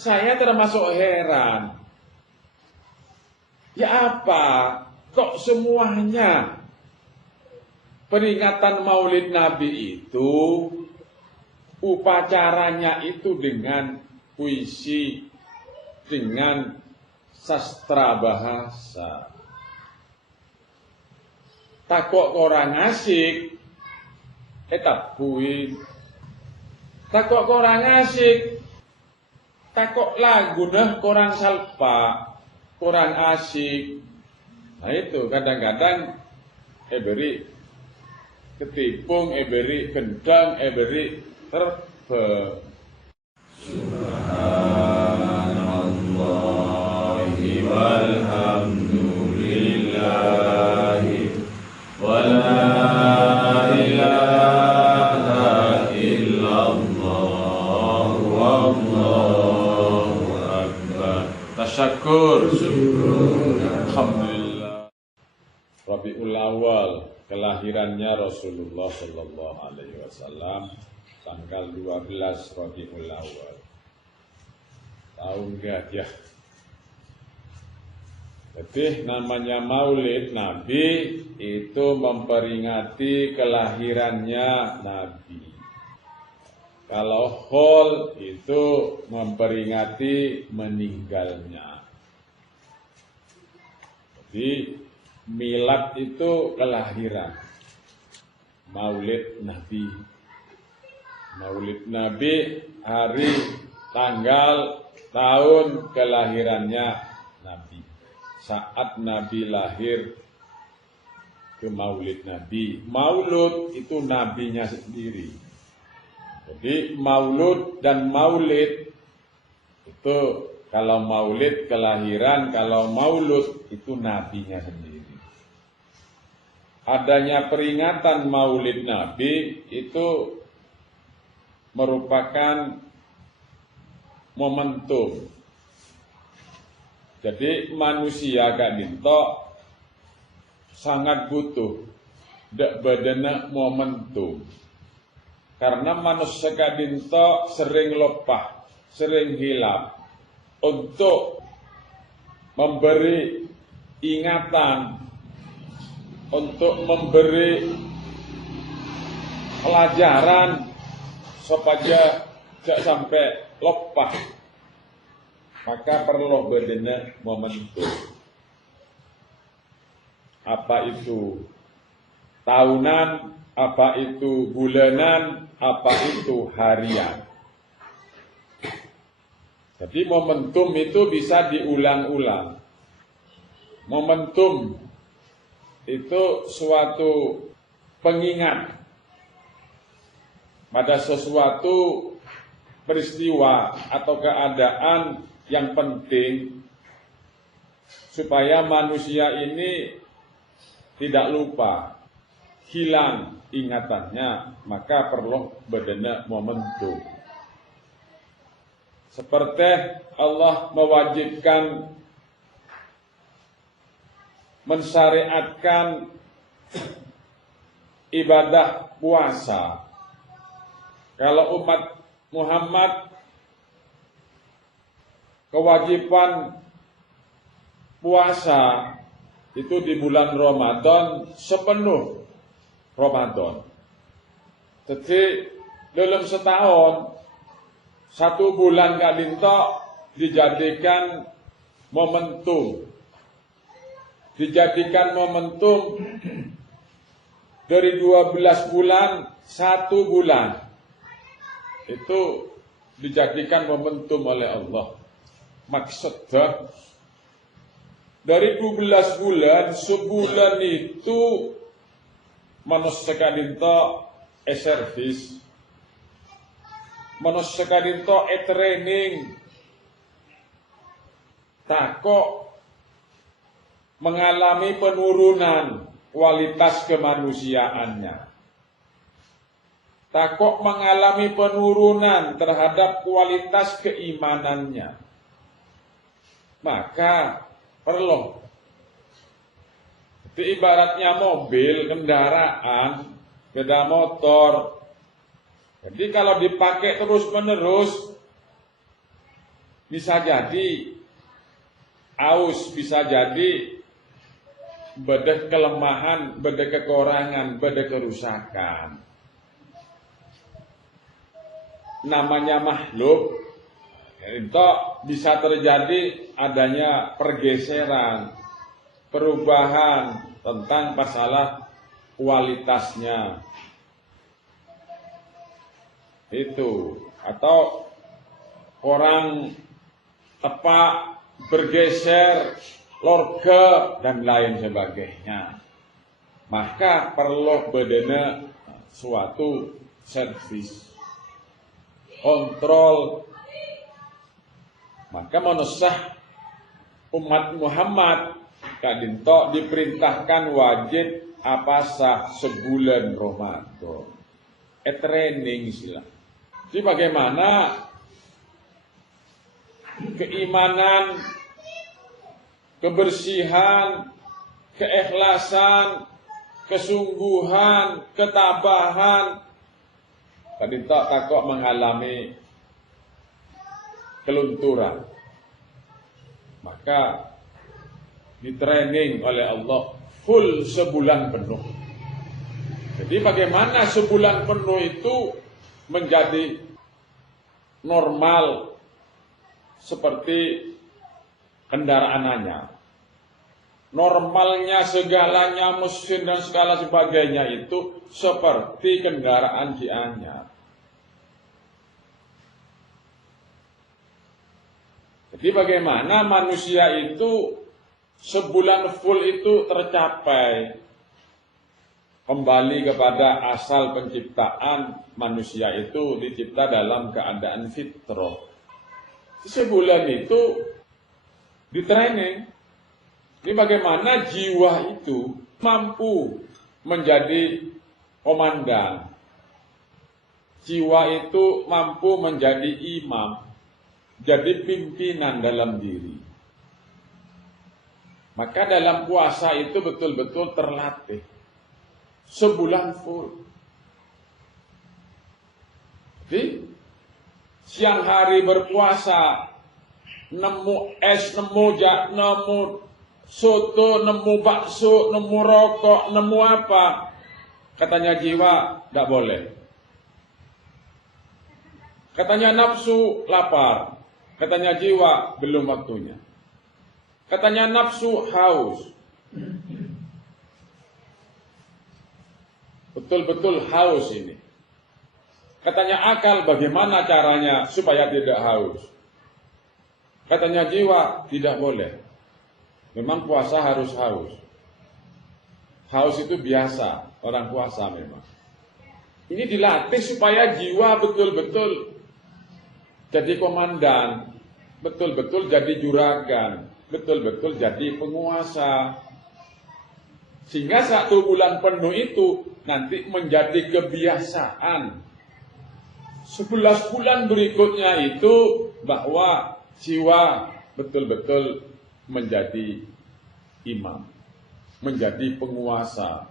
Saya termasuk heran. Ya apa? Kok semuanya peringatan Maulid Nabi itu upacaranya itu dengan puisi, dengan sastra bahasa. Takok orang asik, tabuin. Takok orang asik, takok lagu nah korang salpa, korang asik. Nah itu kadang-kadang beri ketipung, beri gendang, beri terbang. Subhanallahi walhamdulillahi wala ilaha illallah wallahu akbar. Tasyakur. Alhamdulillah. Rabiul Awal, kelahirannya Rasulullah sallallahu alaihi wasallam tanggal 12 Rabiul Awal. Tahu enggak ya? Jadi namanya Maulid Nabi itu memperingati kelahirannya Nabi. Kalau Hol itu memperingati meninggalnya. Jadi milad itu kelahiran. Maulid Nabi. Maulid Nabi hari, tanggal, tahun kelahirannya Nabi. Saat Nabi lahir ke Maulid Nabi. Maulud itu nabinya sendiri. Jadi maulud dan maulid itu, kalau maulid kelahiran, kalau maulud itu nabinya sendiri. Adanya peringatan Maulid Nabi itu merupakan momentum. Jadi manusia gak dintok sangat butuh dak badana momentum. Karena manusia gak dintok sering lupa, sering hilang untuk memberi ingatan, untuk memberi pelajaran supaya tidak sampai lupa. Maka perlu bedanya momentum. Apa itu tahunan, apa itu bulanan, apa itu harian. Jadi momentum itu bisa diulang-ulang. Momentum itu suatu pengingat pada sesuatu peristiwa atau keadaan yang penting supaya manusia ini tidak lupa, hilang ingatannya, maka perlu bedana momentum. Seperti Allah mewajibkan, mensyariatkan ibadah puasa. Kalau umat Muhammad kewajiban puasa itu di bulan Ramadan sepenuh Ramadan. Jadi dalam setahun, satu bulan kadinto dijadikan momentum. Dijadikan momentum dari 12 bulan, satu bulan. Itu dijadikan momentum oleh Allah. Maksudnya dari 12 bulan, sebulan itu manusia kadinto servis, manusia kadinto training, takok mengalami penurunan kualitas kemanusiaannya. Takok mengalami penurunan terhadap kualitas keimanannya. Maka perlu. Itu ibaratnya mobil, kendaraan, sepeda motor. Jadi kalau dipakai terus-menerus, bisa jadi aus, bisa jadi beda kelemahan, beda kekurangan, beda kerusakan. Namanya makhluk, itu bisa terjadi adanya pergeseran, perubahan tentang masalah kualitasnya. Itu, atau orang tepak, bergeser, lorga, dan lain sebagainya. Maka perlu bedana suatu servis, kontrol. Maka menusah umat Muhammad kadinto diperintahkan wajib apa sah sebulan Ramadan. Training istilah. Jadi bagaimana keimanan, kebersihan, keikhlasan, kesungguhan, ketabahan tadi takut mengalami kelunturan. Maka ditraining oleh Allah full sebulan penuh. Jadi bagaimana sebulan penuh itu menjadi normal seperti kendaraannya. Normalnya segalanya, mesin dan segala sebagainya itu seperti kendaraan Gianyar. Jadi bagaimana manusia itu sebulan full itu tercapai, kembali kepada asal penciptaan manusia itu dicipta dalam keadaan fitrah. Sebulan itu ditraining. Ini bagaimana jiwa itu mampu menjadi komandan. Jiwa itu mampu menjadi imam, jadi pimpinan dalam diri. Maka dalam puasa itu betul-betul terlatih. Sebulan full. Jadi siang hari berpuasa, nemu es, nemu jak, nemu soto, nemu bakso, nemu rokok, nemu apa. Katanya jiwa, tidak boleh. Katanya nafsu, lapar. Katanya jiwa, belum waktunya. Katanya nafsu, haus. Betul-betul haus ini. Katanya akal, bagaimana caranya supaya tidak haus. Katanya jiwa, tidak boleh. Memang puasa harus haus. Haus itu biasa, orang puasa memang. Ini dilatih supaya jiwa betul-betul jadi komandan, betul-betul jadi juragan, betul-betul jadi penguasa. Sehingga 1 bulan penuh itu nanti menjadi kebiasaan. 11 bulan berikutnya itu bahwa jiwa betul-betul menjadi imam, menjadi penguasa.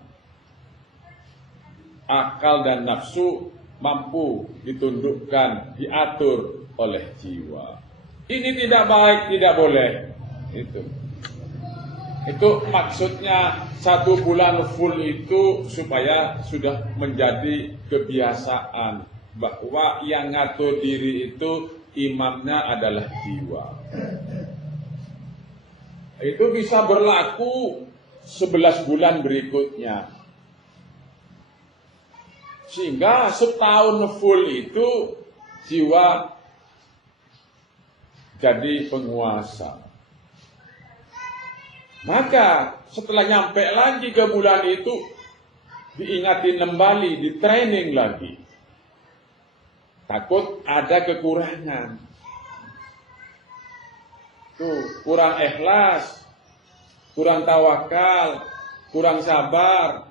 Akal dan nafsu mampu ditundukkan, diatur oleh jiwa. Ini tidak baik, tidak boleh. Itu maksudnya 1 bulan full itu supaya sudah menjadi kebiasaan bahwa yang ngatur diri itu imamnya adalah jiwa. Itu bisa berlaku 11 bulan berikutnya. Sehingga setahun full itu jiwa jadi penguasa. Maka setelah nyampe lagi ke bulan itu diingatin kembali, di training lagi. Takut ada kekurangan. Tuh, kurang ikhlas, kurang tawakal, kurang sabar,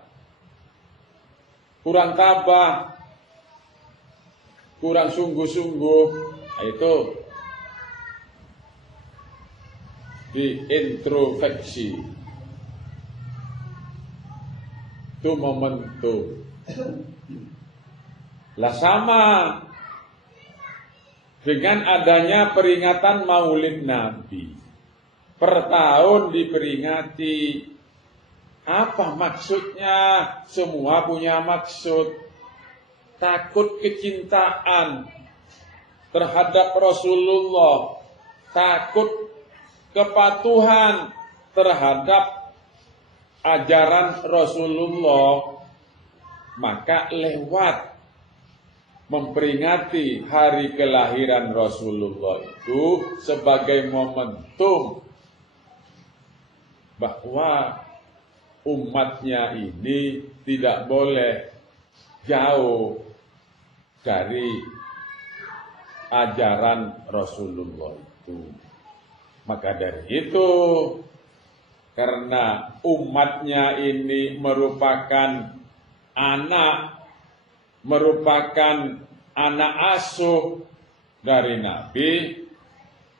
kurang tabah, kurang sungguh-sungguh. Nah, itu diintrospeksi. Itu momentum. Lah sama dengan adanya peringatan Maulid Nabi. Per tahun diperingati. Apa maksudnya? Semua punya maksud. Takut kecintaan terhadap Rasulullah, takut kepatuhan terhadap ajaran Rasulullah, maka lewat memperingati hari kelahiran Rasulullah itu sebagai momentum bahwa umatnya ini tidak boleh jauh dari ajaran Rasulullah itu. Maka dari itu, karena umatnya ini merupakan anak asuh dari Nabi,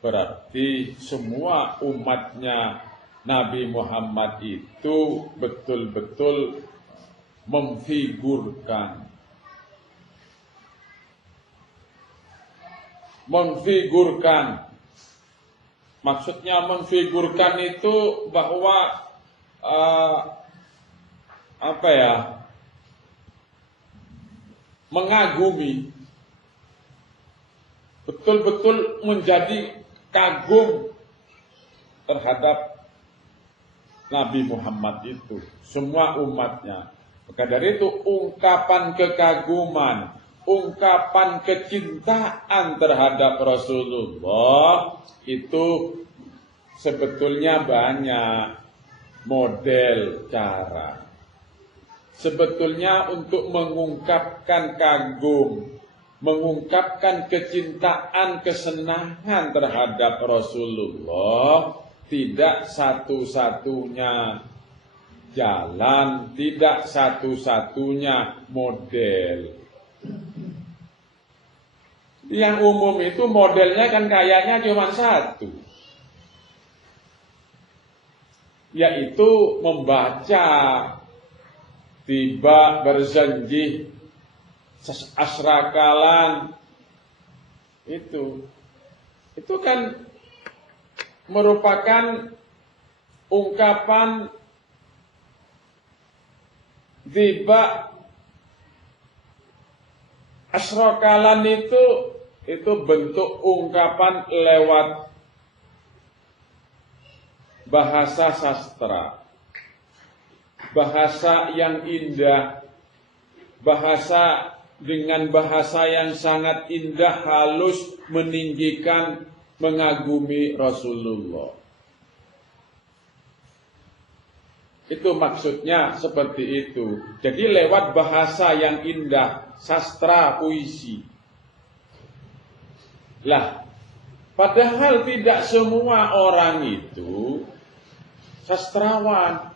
berarti semua umatnya Nabi Muhammad itu betul-betul memfigurkan. Maksudnya memfigurkan itu bahwa mengagumi, betul-betul menjadi kagum terhadap Nabi Muhammad itu, semua umatnya. Maka dari itu ungkapan kekaguman, ungkapan kecintaan terhadap Rasulullah itu sebetulnya banyak model cara. Sebetulnya untuk mengungkapkan kagum, mengungkapkan kecintaan, kesenangan terhadap Rasulullah, tidak satu-satunya jalan, tidak satu-satunya model. Yang umum itu modelnya kan kayaknya cuma satu, yaitu membaca, tiba berjanji asrakalan, itu kan merupakan ungkapan tiba asrakalan, itu bentuk ungkapan lewat bahasa sastra, bahasa yang indah, bahasa dengan bahasa yang sangat indah, halus, meninggikan, mengagumi Rasulullah. Itu maksudnya seperti itu. Jadi lewat bahasa yang indah, sastra, puisi. Lah, padahal tidak semua orang itu sastrawan.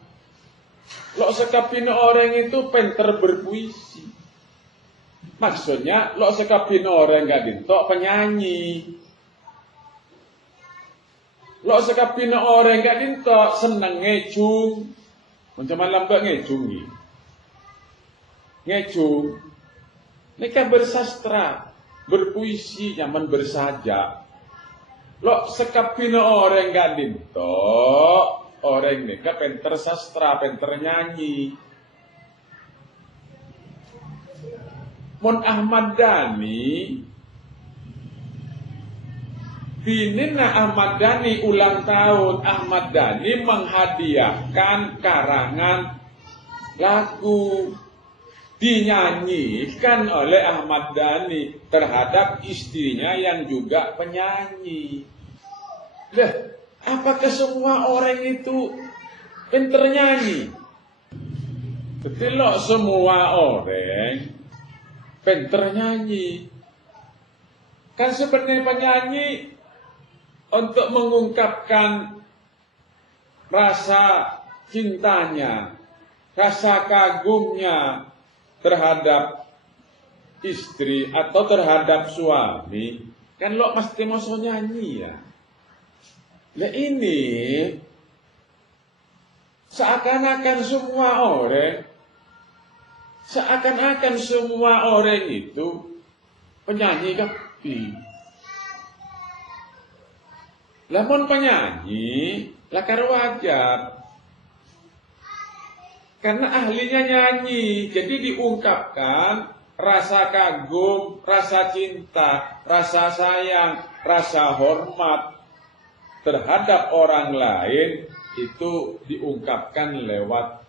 Lo sekapin orang itu pinter berpuisi. Maksudnya lo sekapin orang gak dintok penyanyi. Lo sekapin orang gak dintok seneng ngejung. Macam malam gak ngejung nih. Ngejung. Mereka bersastra, berpuisi, nyaman bersajak. Lo sekapin orang gak dintok, orang mereka pinter sastra, pinter nyanyi. Mon Ahmad Dhani, Binina Ahmad Dhani ulang tahun, Ahmad Dhani menghadiahkan karangan lagu dinyanyikan oleh Ahmad Dhani terhadap istrinya yang juga penyanyi. Lah, apakah semua orang itu pinter nyanyi? Betul, semua orang pinter nyanyi. Kan sebenarnya penyanyi untuk mengungkapkan rasa cintanya, rasa kagumnya terhadap istri atau terhadap suami, kan lo mesti mau nyanyi ya. Nah ini seakan-akan semua orang itu penyanyi kan? Lamun penyanyi, lakar wajar. Karena ahlinya nyanyi, jadi diungkapkan rasa kagum, rasa cinta, rasa sayang, rasa hormat terhadap orang lain itu diungkapkan lewat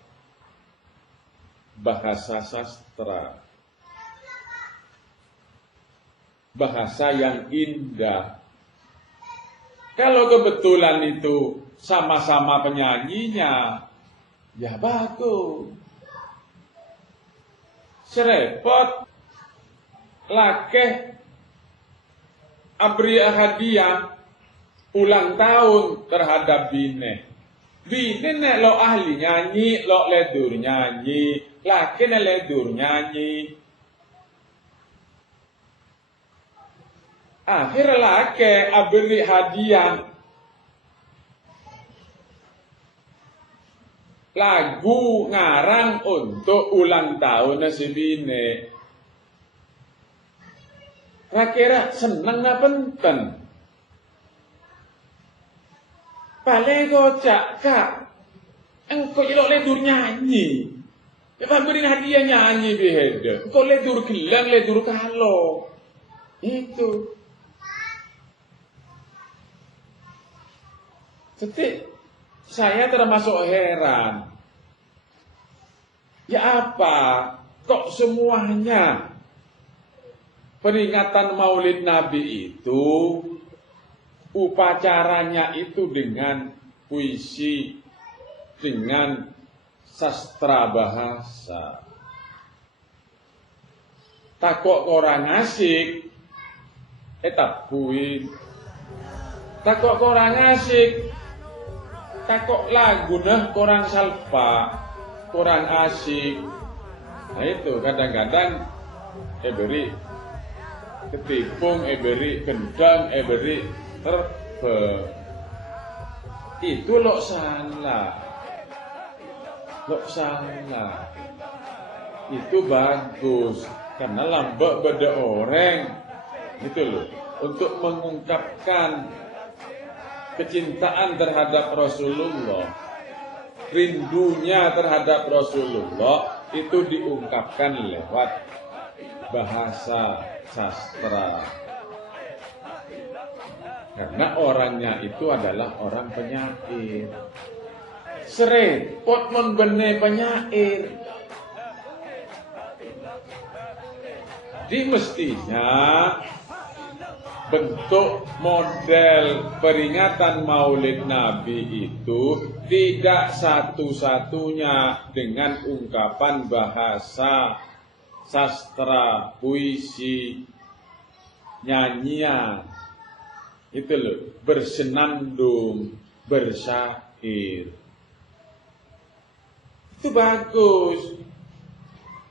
bahasa sastra. Bahasa yang indah. Kalau kebetulan itu sama-sama penyanyinya, ya bagus. Serepot lakeh abri hadiah ulang tahun terhadap bine. Bine nek lo ahli nyanyi, lo ledur nyanyi, lakeh nek ledur nyanyi. Akhir lakeh abri hadiah lagu ngarang untuk ulang tahun si bine. Kira seneng apa enten? Paling kocak kak, engkau jelok ledur nyanyi. Ya beri hadiah nyanyi bihede. Engkau ledur gelang, ledur kalong. Itu. Jadi saya termasuk heran. Ya apa? Kok semuanya peringatan Maulid Nabi itu upacaranya itu dengan puisi, dengan sastra bahasa. Takok orang asik, tabuin. Takok orang asik, takok lagu nah kurang salpa, kurang asik. Nah itu kadang-kadang beri ketipung, beri kendang, beri terbe. Itu lo salah. Lo salah. Itu bagus karena lambak beda orang. Gitu loh. Untuk mengungkapkan kecintaan terhadap Rasulullah, rindunya terhadap Rasulullah itu diungkapkan lewat bahasa sastra. Karena orangnya itu adalah orang penyair. Serepot membene penyair. Di mestinya bentuk model peringatan Maulid Nabi itu tidak satu-satunya dengan ungkapan bahasa, sastra, puisi, nyanyian. Itu loh, bersenandung, bersyair. Itu bagus.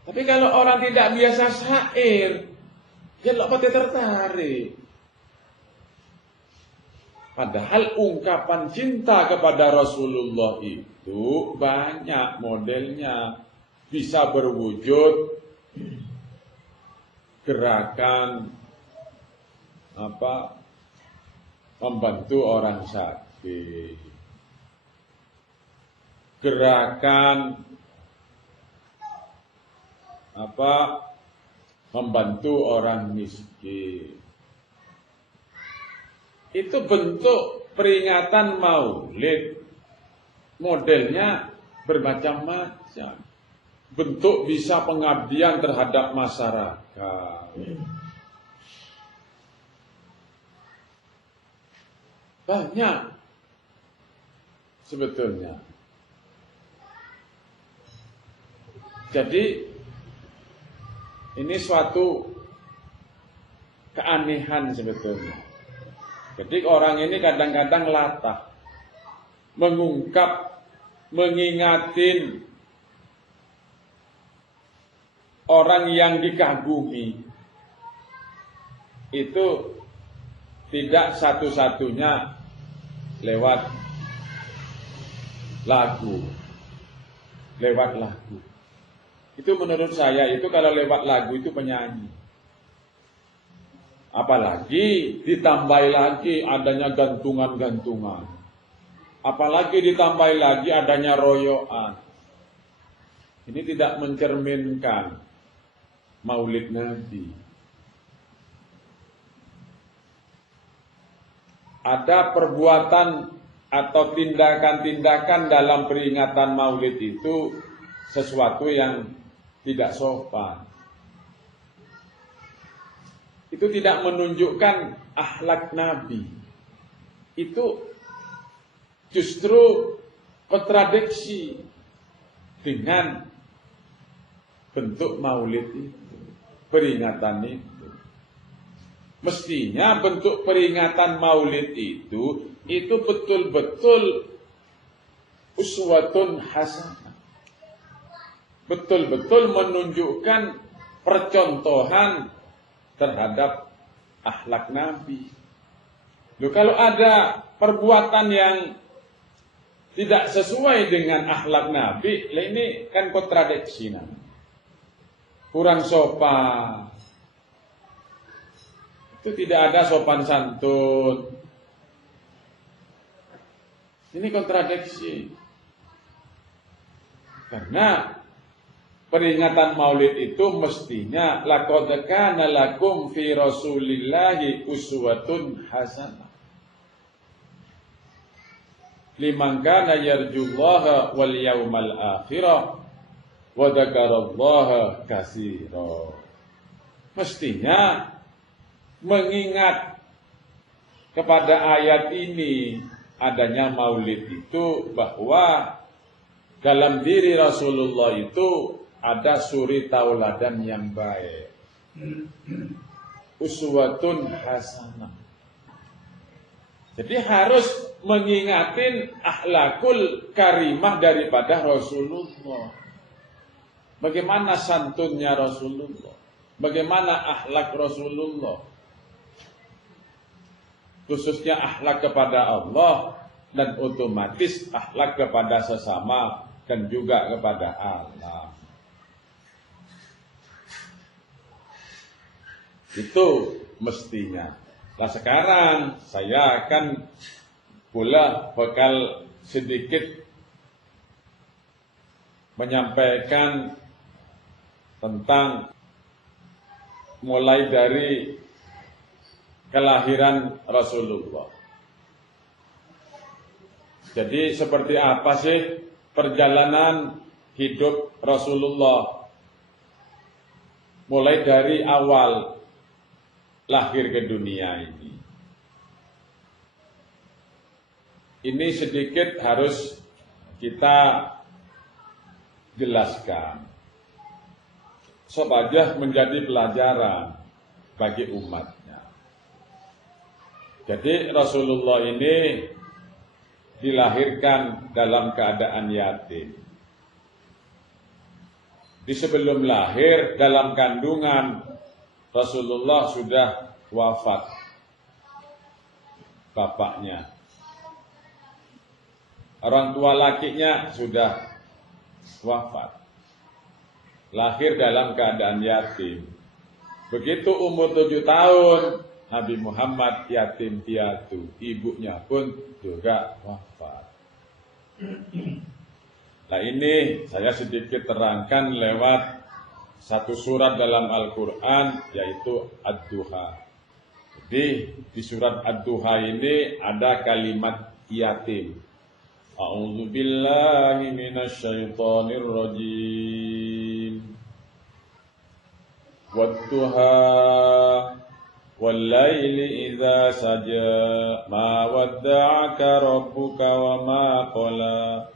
Tapi kalau orang tidak biasa syair, dia tidak pasti tertarik. Padahal ungkapan cinta kepada Rasulullah itu banyak modelnya. Bisa berwujud gerakan membantu orang sakit. Gerakan membantu orang miskin. Itu bentuk peringatan Maulid. Modelnya bermacam-macam. Bentuk bisa pengabdian terhadap masyarakat. Banyak sebetulnya. Jadi ini suatu keanehan sebetulnya. Jadi orang ini kadang-kadang latah mengungkap, mengingatin orang yang dikagumi. Itu tidak satu-satunya lewat lagu. Lewat lagu. Itu menurut saya itu kalau lewat lagu itu penyanyi. Apalagi ditambah lagi adanya gantungan-gantungan. Apalagi ditambah lagi adanya royoan. Ini tidak mencerminkan Maulid Nabi. Ada perbuatan atau tindakan-tindakan dalam peringatan Maulid itu sesuatu yang tidak sopan. Itu tidak menunjukkan akhlak Nabi. Itu justru kontradiksi dengan bentuk Maulid itu, peringatan itu. Mestinya bentuk peringatan Maulid itu betul-betul uswatun hasanah. Betul-betul menunjukkan percontohan terhadap akhlak Nabi. Loh, kalau ada perbuatan yang tidak sesuai dengan akhlak Nabi, ini kan kontradiksi. Kurang sopan. Itu tidak ada sopan santun. Ini kontradiksi. Karena peringatan Maulid itu mestinya laqad kana lakum fi Rasulillahi uswatun hasanah. Liman kana yarjullaha wal yaumal akhirah wa dzakarallaha katsira. Mestinya mengingat kepada ayat ini adanya Maulid itu, bahwa dalam diri Rasulullah itu ada suri tauladan yang baik, uswatun hasanah. Jadi harus mengingatin akhlakul karimah daripada Rasulullah. Bagaimana santunnya Rasulullah, bagaimana akhlak Rasulullah, khususnya akhlak kepada Allah dan otomatis akhlak kepada sesama dan juga kepada Allah. Itu mestinya. Nah, sekarang saya akan bakal sedikit menyampaikan tentang mulai dari kelahiran Rasulullah. Jadi seperti apa sih perjalanan hidup Rasulullah mulai dari awal lahir ke dunia ini. Ini sedikit harus kita jelaskan supaya menjadi pelajaran bagi umatnya. Jadi Rasulullah ini dilahirkan dalam keadaan yatim. Di sebelum lahir dalam kandungan Rasulullah sudah wafat bapaknya. Orang tua lakinya sudah wafat. Lahir dalam keadaan yatim. Begitu umur 7 tahun, Nabi Muhammad yatim piatu. Ibunya pun juga wafat. Nah, ini saya sedikit terangkan lewat satu surat dalam Al-Quran, yaitu Ad-Duha. Jadi di surat Ad-Duha ini ada kalimat yatim. A'udzu billahi minasyaitonir rajim. Wad-duha wal-laili idza saja ma wadda'aka rabbuka wa ma qala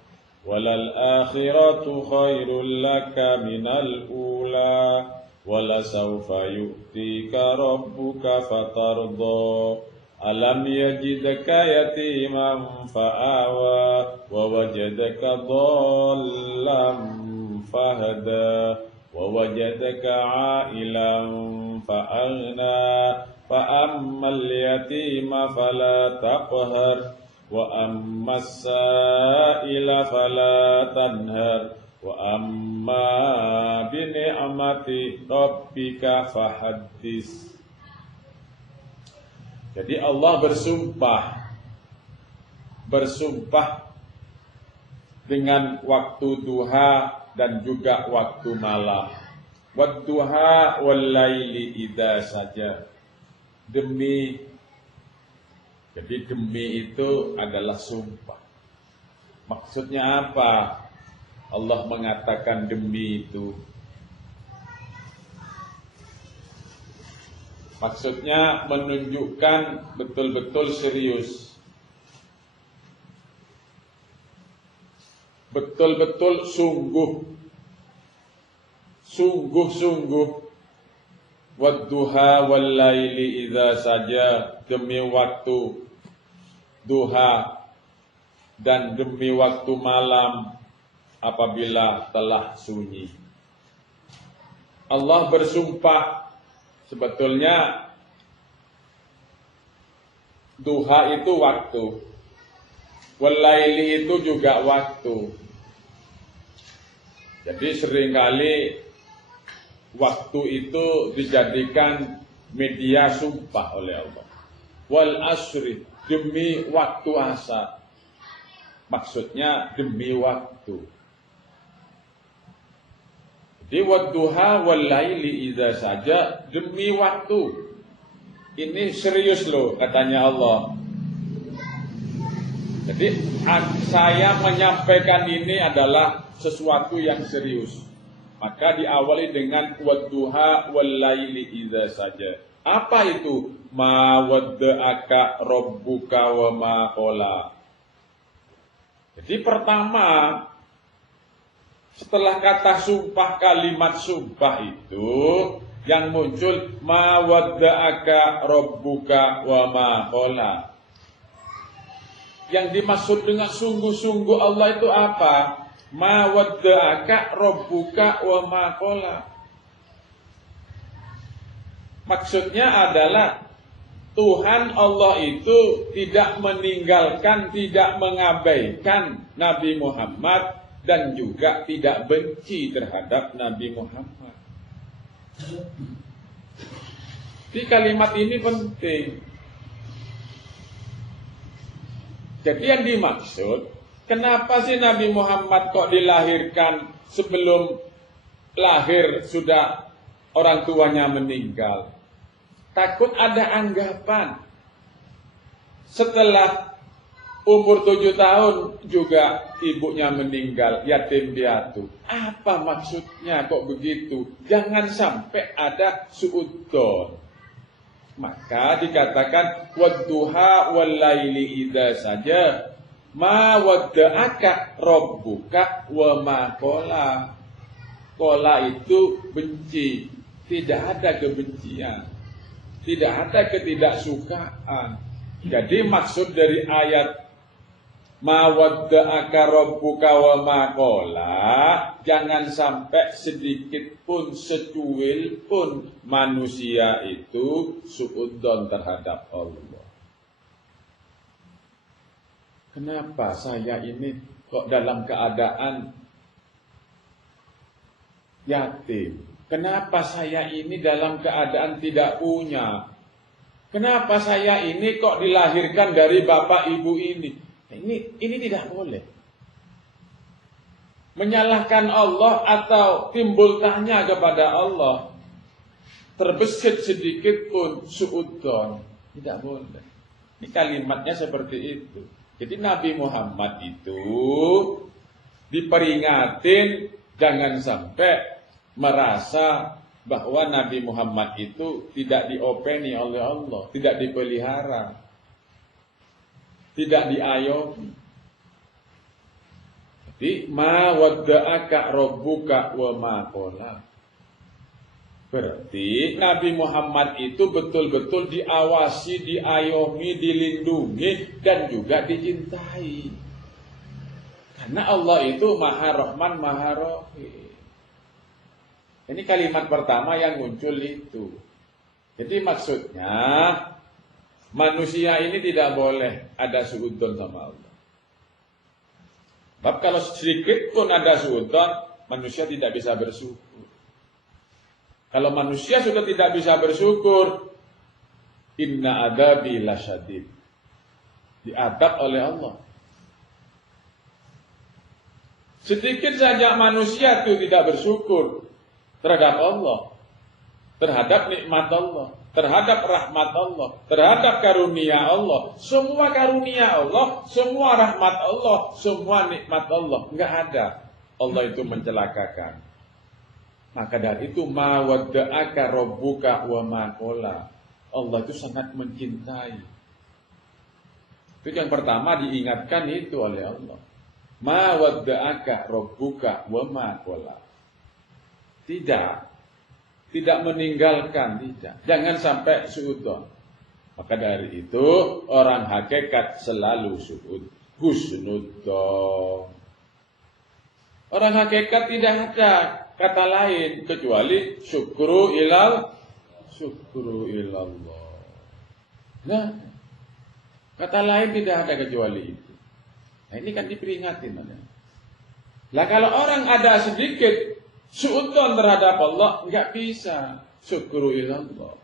walal akhiratu khairul laka minal ula wala sawfa yu'tika rabbuka fatarda alam yajidka yatiman fa'awa wa wajadaka dhallam fahada wa wajadaka 'ailan fa'aghna fa ammal yatima fala taqhar wa ammas sa'ila fala tanhar wa amma bi ni'mati rabbika fahaddits. Jadi Allah bersumpah dengan waktu duha dan juga waktu malam. Wadduha wal laili idza saja. Jadi demi itu adalah sumpah. Maksudnya apa? Allah mengatakan demi itu. Maksudnya menunjukkan betul-betul serius. Betul-betul sungguh-sungguh. Wadduha wal laili idza saja, demi waktu duha dan demi waktu malam apabila telah sunyi. Allah bersumpah. Sebetulnya duha itu waktu, walaili itu juga waktu. Jadi seringkali waktu itu dijadikan media sumpah oleh Allah. Wal asri, demi waktu asar. Maksudnya demi waktu. Di wadduha wal laili idza saja, demi waktu. Ini serius loh katanya Allah. Jadi saya menyampaikan ini adalah sesuatu yang serius. Maka diawali dengan wadduha wal laili idza saja. Apa itu? Ma wadda'aka rabbuka wa ma qala. Jadi pertama, setelah kata sumpah, kalimat sumpah itu yang muncul ma wadda'aka rabbuka wa ma qala. Yang dimaksud dengan sungguh-sungguh Allah itu apa? Ma wadda'aka rabbuka wa ma qala. Maksudnya adalah Tuhan Allah itu tidak meninggalkan, tidak mengabaikan Nabi Muhammad dan juga tidak benci terhadap Nabi Muhammad. Jadi kalimat ini penting. Jadi yang dimaksud, kenapa sih Nabi Muhammad kok dilahirkan sebelum lahir sudah orang tuanya meninggal? Takut ada anggapan setelah umur 7 tahun juga ibunya meninggal, yatim piatu. Apa maksudnya kok begitu? Jangan sampai ada suudzon. Maka dikatakan wadduha wal laili idza saja, ma wadda'aka rabbuka wa ma qala. Qala itu benci, tidak ada kebencian, tidak ada ketidaksukaan. Jadi maksud dari ayat ma wadda'aka rabbuka wa ma qala, jangan sampai sedikit pun, secuil pun manusia itu suudzon terhadap Allah. Kenapa saya ini kok dalam keadaan yatim? Kenapa saya ini dalam keadaan tidak punya? Kenapa saya ini kok dilahirkan dari bapak ibu ini? Ini tidak boleh. Menyalahkan Allah atau timbul tanya kepada Allah, terbesit sedikit pun suudzon, tidak boleh. Ini kalimatnya seperti itu. Jadi Nabi Muhammad itu diperingatin jangan sampai merasa bahwa Nabi Muhammad itu tidak diopeni oleh Allah, tidak dipelihara, tidak diayomi. Jadi ma wadda'aka rabbuka wa ma qala. Berarti Nabi Muhammad itu betul-betul diawasi, diayomi, dilindungi dan juga dicintai. Karena Allah itu Maha Rahman, Maha Rahim. Ini kalimat pertama yang muncul itu. Jadi maksudnya manusia ini tidak boleh ada suudzon sama Allah. Sebab kalau sedikit pun ada suudzon, manusia tidak bisa bersyukur. Kalau manusia sudah tidak bisa bersyukur, Inna adabi lasyadid. Diadab oleh Allah. Sedikit saja manusia itu tidak bersyukur terhadap Allah, terhadap nikmat Allah, terhadap rahmat Allah, terhadap karunia Allah. Semua karunia Allah, semua rahmat Allah, semua nikmat Allah. Enggak ada. Allah itu mencelakakan. Maka dari itu, ma wadda'aka rabbuka wa ma qala. Allah itu sangat mencintai. Itu yang pertama diingatkan itu oleh Allah. Ma wadda'aka rabbuka wa ma qala. Tidak meninggalkan, tidak. Jangan sampai suudzon. Maka dari itu orang hakikat selalu husnudzon. Orang hakikat tidak ada kata lain kecuali syukru ilallah. Nah, kata lain tidak ada kecuali itu. Nah, ini kan diperingatin. Lah kalau orang ada sedikit suudzon terhadap Allah, enggak bisa syukru ilallah.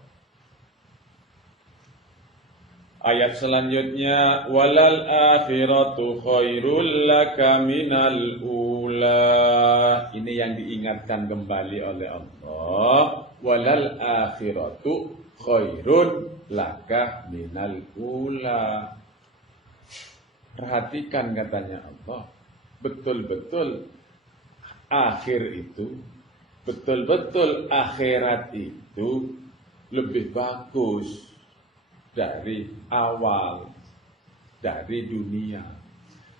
Ayat selanjutnya, walal akhiratu khairul laka minal ula. Ini yang diingatkan kembali oleh Allah. Walal akhiratu khairul laka minal ula. Perhatikan katanya Allah, betul-betul akhir itu, betul-betul akhirat itu lebih bagus dari awal, dari dunia.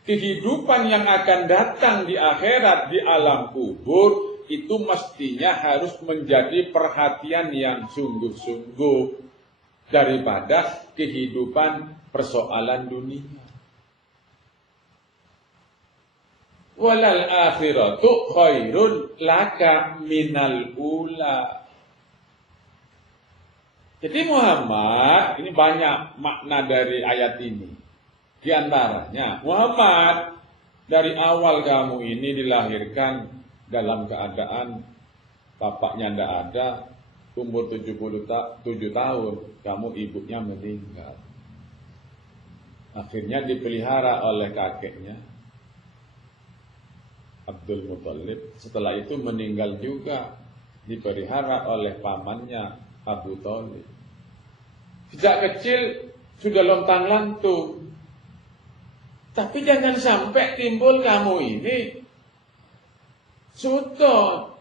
Kehidupan yang akan datang di akhirat, di alam kubur, itu mestinya harus menjadi perhatian yang sungguh-sungguh daripada kehidupan persoalan dunia. Walal akhiratu khairun laka minal ula. Jadi Muhammad, ini banyak makna dari ayat ini. Di antaranya, Muhammad, dari awal kamu ini dilahirkan dalam keadaan bapaknya tidak ada, umur 77 tahun, kamu ibunya meninggal. Akhirnya dipelihara oleh kakeknya, Abdul Muthalib. Setelah itu meninggal juga, dipelihara oleh pamannya Abu Thalib. Sejak kecil sudah lontang-lantung. Tapi jangan sampai timbul kamu ini suudzon.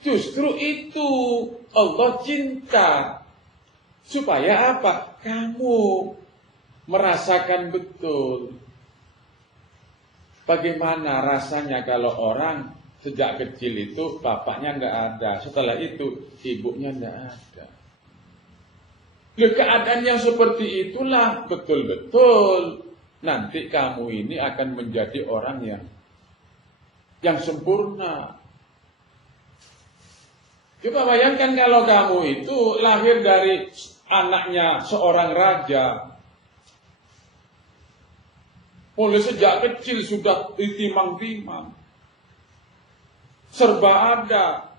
Justru itu Allah cinta. Supaya apa? Kamu merasakan betul bagaimana rasanya kalau orang sejak kecil itu bapaknya enggak ada, setelah itu ibunya enggak ada. Keadaan yang seperti itulah betul-betul nanti kamu ini akan menjadi orang yang sempurna. Coba bayangkan kalau kamu itu lahir dari anaknya seorang raja. Mulai sejak kecil sudah ditimang-timang. Serba ada.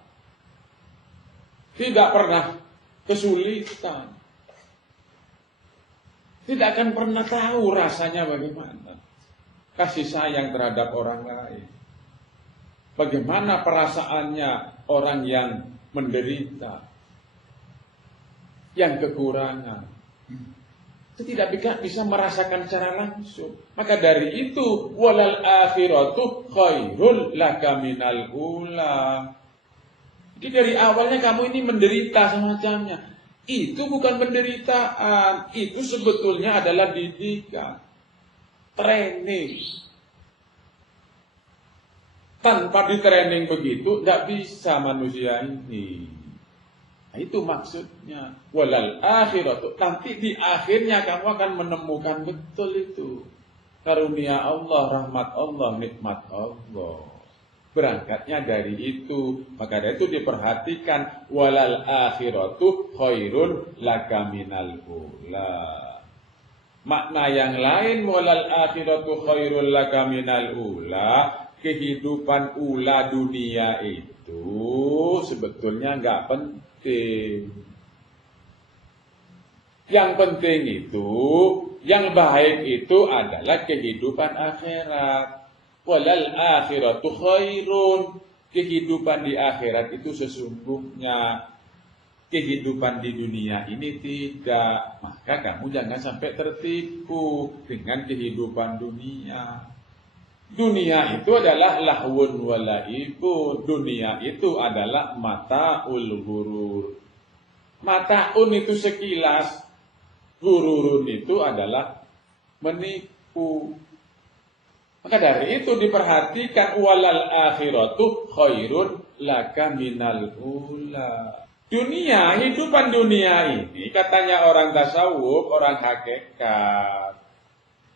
Tidak pernah kesulitan. Tidak akan pernah tahu rasanya bagaimana kasih sayang terhadap orang lain. Bagaimana perasaannya orang yang menderita, yang kekurangan. Itu tidak bisa merasakan secara langsung. Maka dari itu, walal akhiratu khairul laka minal ula. Jadi dari awalnya kamu ini menderita semacamnya. Itu bukan penderitaan, itu sebetulnya adalah didikan, training. Tanpa di-training begitu, tidak bisa manusia ini. Nah, itu maksudnya. Walal akhiratu. Nanti di akhirnya kamu akan menemukan betul itu. Karunia Allah, rahmat Allah, nikmat Allah. Berangkatnya dari itu. Maka dari itu diperhatikan. Walal akhiratu khairun laka minal ula. Makna yang lain, walal akhiratu khairun laka minal ula. Kehidupan ula dunia itu sebetulnya enggak penting. Yang penting itu, yang baik itu adalah kehidupan akhirat. Walal akhiratu khairun. Kehidupan di akhirat itu sesungguhnya kehidupan di dunia ini tidak. Maka kamu jangan sampai tertipu dengan kehidupan dunia. Dunia itu adalah lahwun walaibun. Dunia itu adalah mata'ul ghurur. Mata'un itu sekilas, ghururun itu adalah menipu. Maka dari itu diperhatikan walal akhiratu khairun laka minal ula. Dunia, hidupan dunia ini katanya orang tasawuf, orang hakikat.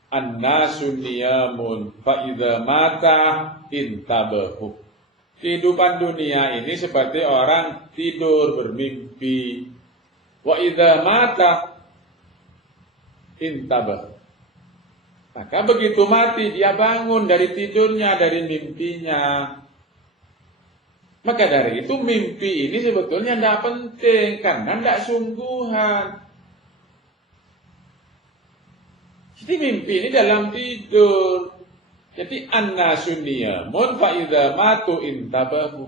An-nasu niyamun fa idza mata intabahu. Kehidupan dunia ini seperti orang tidur bermimpi. Wa idza mata intabahu. Maka begitu mati dia bangun dari tidurnya, dari mimpinya. Maka dari itu mimpi ini sebetulnya tidak penting karena tidak sungguhan. Jadi mimpi ini dalam tidur. Jadi an-nasu niyamun fa idza matu intabahu.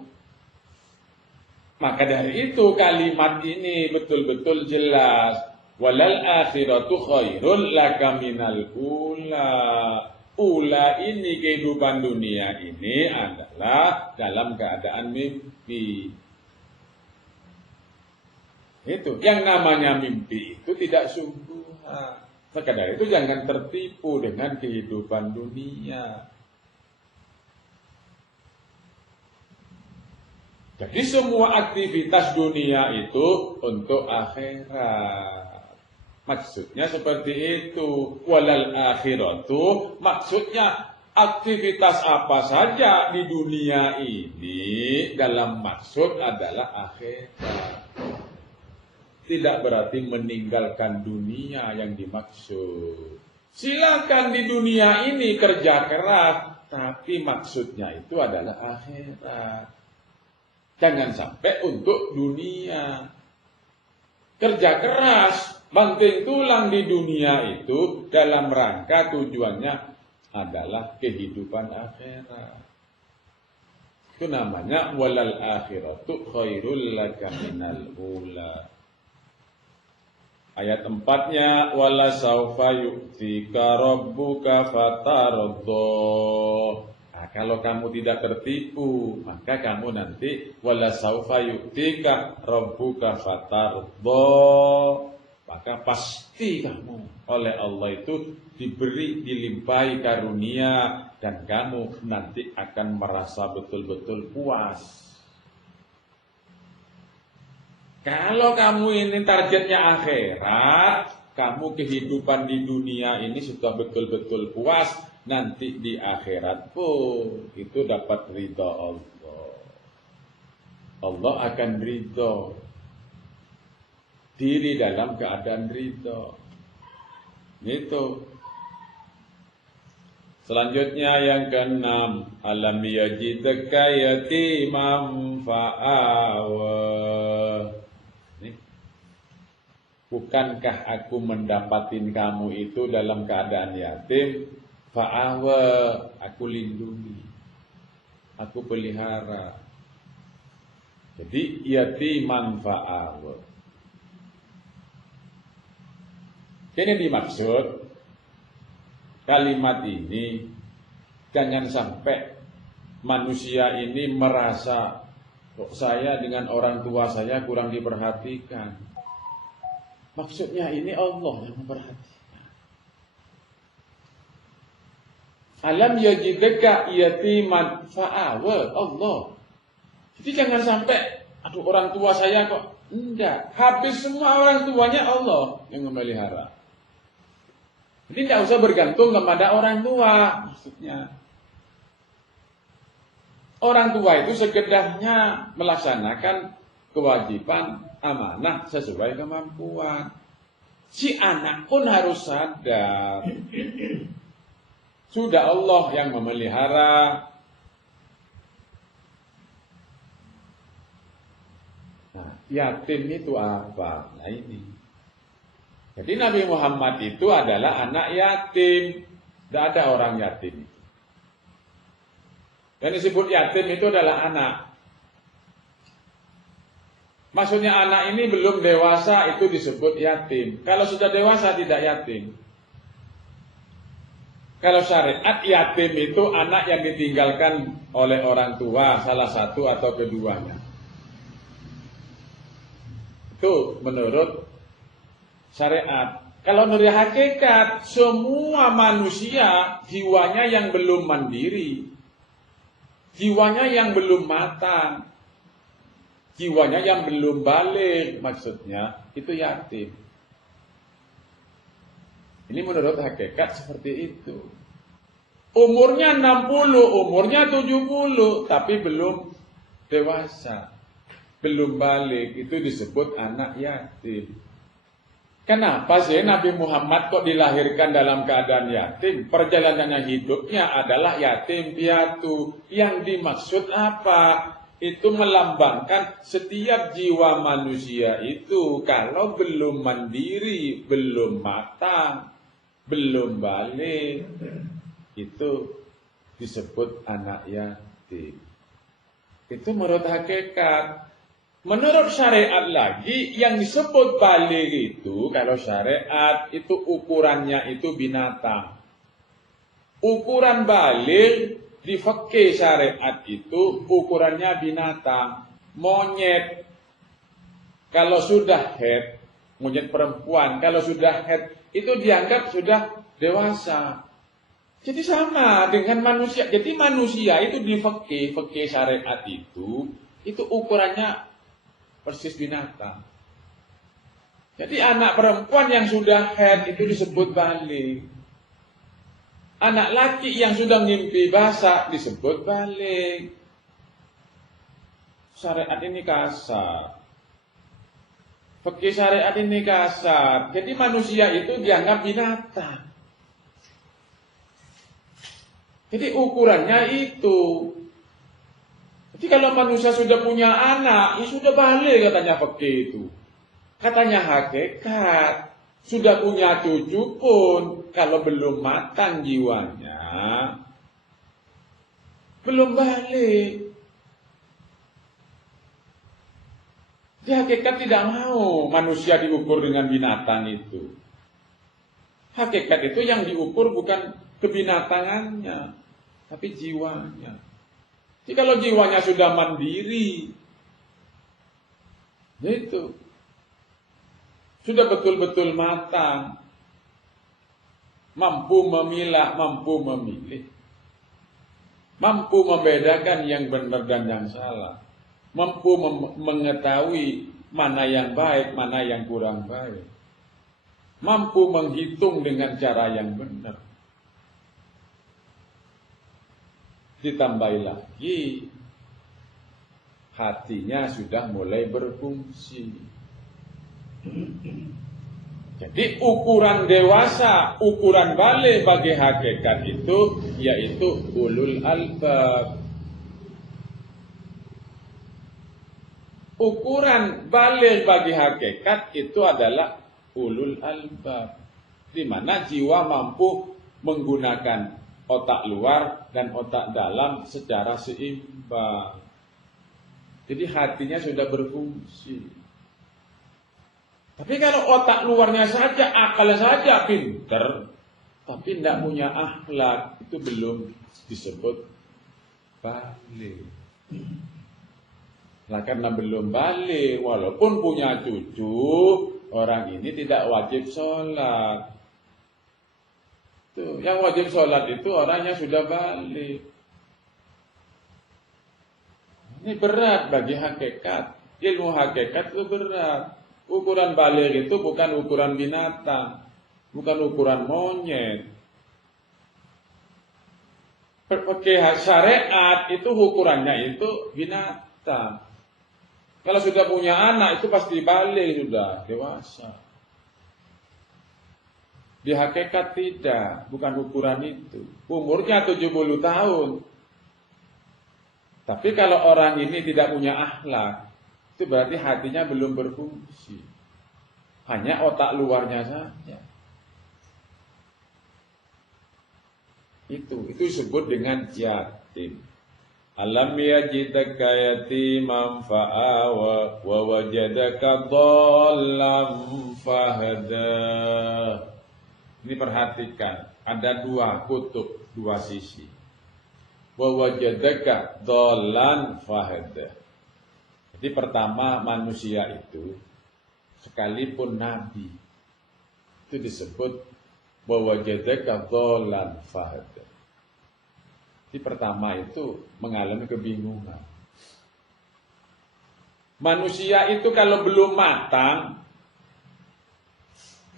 Maka dari itu kalimat ini betul-betul jelas. Walal akhiratu khairul laka minal ula. Ula ini kehidupan dunia ini adalah dalam keadaan mimpi. Itu yang namanya mimpi itu tidak sungguhan. Maka dari itu jangan tertipu dengan kehidupan dunia. Jadi semua aktivitas dunia itu untuk akhirat. Maksudnya seperti itu. Walal akhiratu maksudnya aktivitas apa saja di dunia ini dalam maksud adalah akhirat. Tidak berarti meninggalkan dunia yang dimaksud. Silakan di dunia ini kerja keras, tapi maksudnya itu adalah akhirat. Jangan sampai untuk dunia. Kerja keras, banting tulang di dunia itu dalam rangka tujuannya adalah kehidupan akhirat. Itu namanya walal akhiratu khairul laka minal ula. Ayat 4-nya wala saufa yu'tika rabbuka fatardha. Nah, kalau kamu tidak tertipu, maka kamu nanti wala saufa yu'tika rabbuka fatardha. Maka pasti kamu oleh Allah itu dilimpahi karunia dan kamu nanti akan merasa betul-betul puas. Kalau kamu ini targetnya akhirat, kamu kehidupan di dunia ini sudah betul-betul puas, nanti di akhirat pun itu dapat ridha Allah. Allah akan ridha. Diri dalam keadaan ridha. Itu. Selanjutnya yang keenam, alam yajidka yatimam fa'awa. Bukankah aku mendapatin kamu itu dalam keadaan yatim? Fa'awa, aku lindungi. Aku pelihara. Jadi yatiman fa'awa. Ini dimaksud kalimat ini jangan sampai manusia ini merasa kok saya dengan orang tua saya kurang diperhatikan. Maksudnya ini Allah yang memperhatikan. Alam yajidka yatiman fa'awa, Allah. Jadi jangan sampai aduh orang tua saya kok enggak, habis semua orang tuanya Allah yang memelihara. Jadi tidak usah bergantung kepada orang tua, maksudnya. Orang tua itu sekedarnya melaksanakan kewajiban amanah sesuai kemampuan. Si anak pun harus sadar. Sudah Allah yang memelihara. Nah, yatim itu apa? Nah ini. Jadi Nabi Muhammad itu adalah anak yatim. Tidak ada orang yatim. Dan disebut yatim itu adalah anak. Maksudnya anak ini belum dewasa itu disebut yatim. Kalau sudah dewasa tidak yatim. Kalau syariat yatim itu anak yang ditinggalkan oleh orang tua, salah satu atau keduanya. Itu menurut syariat. Kalau menurut hakikat, semua manusia jiwanya yang belum mandiri. Jiwanya yang belum matang. Jiwanya yang belum balik, maksudnya itu yatim. Ini menurut hakikat seperti itu. Umurnya 60, umurnya 70, tapi belum dewasa. Belum balik, itu disebut anak yatim. Kenapa sih Nabi Muhammad kok dilahirkan dalam keadaan yatim? Perjalanannya hidupnya adalah yatim piatu. Yang dimaksud apa? Itu melambangkan setiap jiwa manusia itu kalau belum mandiri, belum matang, belum balik, itu disebut anak yatim. Itu menurut hakikat. Menurut syariat lagi, yang disebut balik itu, kalau syariat itu ukurannya itu binatang. Ukuran balik di fikih syariat itu ukurannya binatang, monyet. Kalau sudah haid, monyet perempuan, kalau sudah haid itu dianggap sudah dewasa. Jadi sama dengan manusia. Jadi manusia itu di fikih syariat itu ukurannya persis binatang. Jadi anak perempuan yang sudah haid itu disebut balik. Anak laki yang sudah mimpi basah disebut balik. Syariat ini kasar. Fikih syariat ini kasar. Jadi manusia itu dianggap binatang. Jadi ukurannya itu. Jadi kalau manusia sudah punya anak, ya sudah balik katanya fikih itu. Katanya hakikat. Sudah punya cucu pun, kalau belum matang jiwanya, belum balik. Di hakikat tidak mau manusia diukur dengan binatang itu. Hakikat itu yang diukur bukan kebinatangannya, tapi jiwanya. Jadi kalau jiwanya sudah mandiri, itu sudah betul-betul matang, mampu memilah, mampu memilih, mampu membedakan yang benar dan yang salah, mampu mengetahui mana yang baik, mana yang kurang baik, mampu menghitung dengan cara yang benar. Ditambahi lagi, hatinya sudah mulai berfungsi. Jadi ukuran dewasa, ukuran balik bagi hakikat itu yaitu ulul albab. Ukuran balik bagi hakikat itu adalah ulul albab, di mana jiwa mampu menggunakan otak luar dan otak dalam secara seimbang. Jadi hatinya sudah berfungsi. Tapi kalau otak luarnya saja, akalnya saja pinter, tapi tidak punya akhlak, itu belum disebut balik. Nah, karena belum balik, walaupun punya cucu, orang ini tidak wajib sholat. Tuh, yang wajib sholat itu orang yang sudah balik. Ini berat bagi hakikat. Ilmu hakikat itu berat. Ukuran balik itu bukan ukuran binatang, bukan ukuran monyet. Fikih syariat itu ukurannya itu binatang. Kalau sudah punya anak itu pasti balik, sudah dewasa. Di hakikat tidak, bukan ukuran itu. Umurnya 70 tahun. Tapi kalau orang ini tidak punya akhlak, itu berarti hatinya belum berfungsi. hanya otak luarnya saja. Itu disebut dengan yatim. Alam yajidaka yatiman fa'awa wa wajadaka dhallam fahada. Ini perhatikan, ada dua kutub, dua sisi. Wa wajadaka dhallan fahada. Jadi pertama, manusia itu sekalipun nabi itu disebut wa wajadaka dhallan fahada. Jadi pertama itu mengalami kebingungan. Manusia itu kalau belum matang,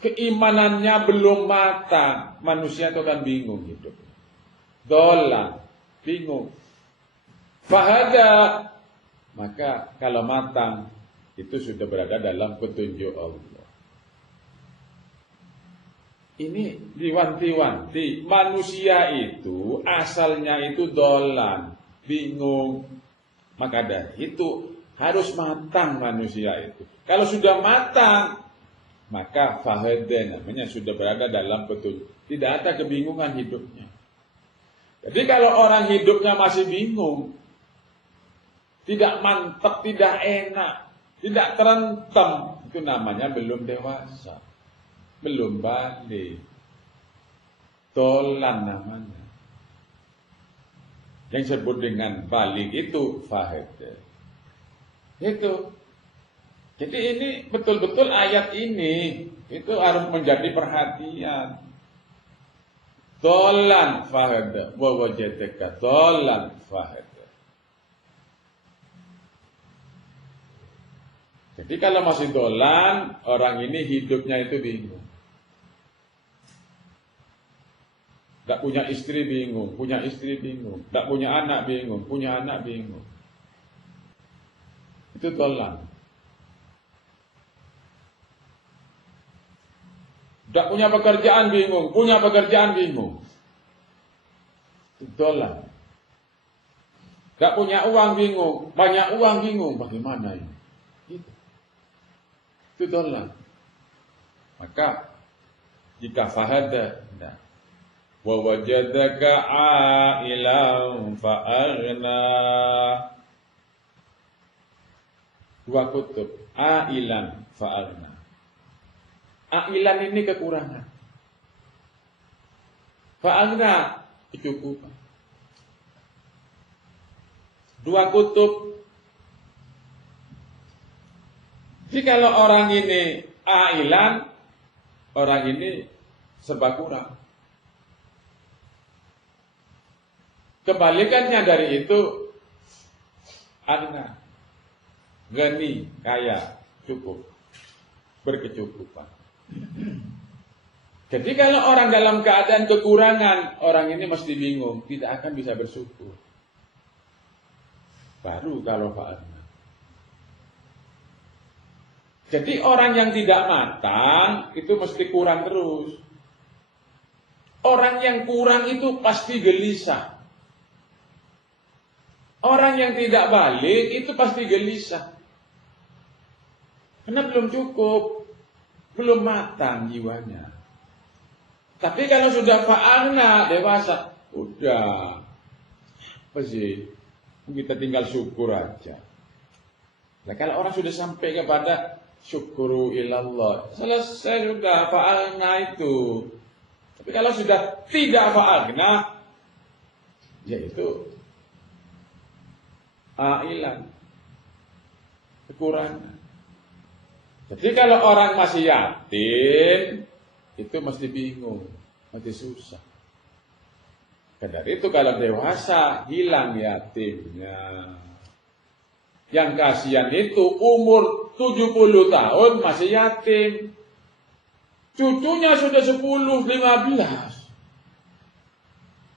keimanannya belum matang, manusia itu akan bingung hidup. Dhallan, bingung. Fahada, maka kalau matang itu sudah berada dalam petunjuk Allah. Ini diwanti-wanti, manusia itu asalnya itu dhallan, bingung. Maka dari itu harus matang manusia itu. Kalau sudah matang, maka fahada namanya sudah berada dalam petunjuk. Tidak ada kebingungan hidupnya. Jadi kalau orang hidupnya masih bingung, tidak mantap, tidak enak, tidak terentem, itu namanya belum dewasa. Belum balik. Dhallan namanya. Yang disebut dengan balik itu fahadah. Itu. Jadi ini betul-betul ayat ini itu harus menjadi perhatian. Dhallan fahadah wa wajadaka dhallan fahadah. Jadi kalau masih dhallan, orang ini hidupnya itu bingung. Tak punya istri bingung, punya istri bingung. Tak punya anak bingung, punya anak bingung. Itu dhallan. Tak punya pekerjaan bingung, punya pekerjaan bingung. Itu dhallan. Tak punya uang bingung, banyak uang bingung. Bagaimana ini? Itu dhallan. Maka jika fahada, tidak. Wa wajadaka ailan fa'aghna. Dua kutub, ailan fa'aghna. Ailan ini kekurangan. Fa'aghna kecukupan. Dua kutub. Jadi kalau orang ini ailan, orang ini serba kurang. Kebalikannya dari itu, aghna, ghani, kaya, cukup, berkecukupan. Jadi kalau orang dalam keadaan kekurangan, orang ini mesti bingung, tidak akan bisa bersyukur. Baru kalau fa'aghna. Jadi orang yang tidak matang itu mesti kurang terus. Orang yang kurang itu pasti gelisah. Orang yang tidak balik itu pasti gelisah. Karena belum cukup, belum matang jiwanya. Tapi kalau sudah fa'aghna, dewasa, udah, apa sih? Kita tinggal syukur aja. Nah, kalau orang sudah sampai kepada syukuru ilallah, selesai sudah fa'aghna itu. Tapi kalau sudah tidak fa'aghna, yaitu ailan, kekurangan. Jadi kalau orang masih yatim, itu mesti bingung, mesti susah. Dari itu kalau dewasa, hilang yatimnya. Yang kasihan itu umur 70 tahun masih yatim. Cucunya sudah 10, 15.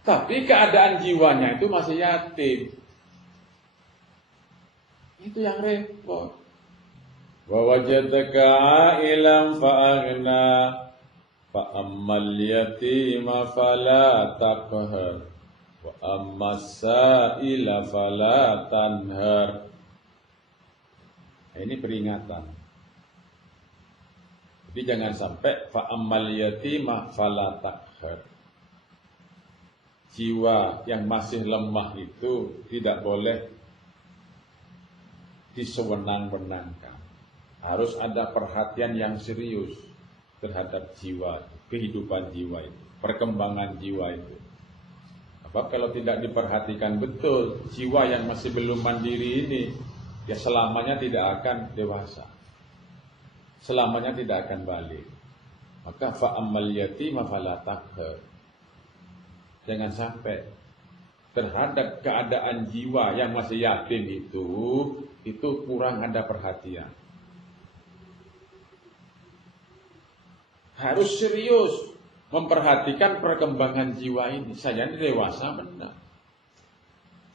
Tapi keadaan jiwanya itu masih yatim. Itu yang repot. Wa wajadaka ailan fa'aghna fa ammal yatima fala taqhar wa ammas sa'ila fala tanhar. Ini peringatan. Jadi jangan sampai fa'ammal yatima fala taqhar. Jiwa yang masih lemah itu tidak boleh disewenang-wenangkan. Harus ada perhatian yang serius terhadap jiwa, kehidupan jiwa itu, perkembangan jiwa itu. Sebab kalau tidak diperhatikan betul, jiwa yang masih belum mandiri ini, ya selamanya tidak akan dewasa. Selamanya tidak akan balik. Maka fa'ammal yatima fala taqhar. Jangan sampai terhadap keadaan jiwa yang masih yatim itu kurang ada perhatian. Harus serius memperhatikan perkembangan jiwa ini. Saya ini dewasa benar.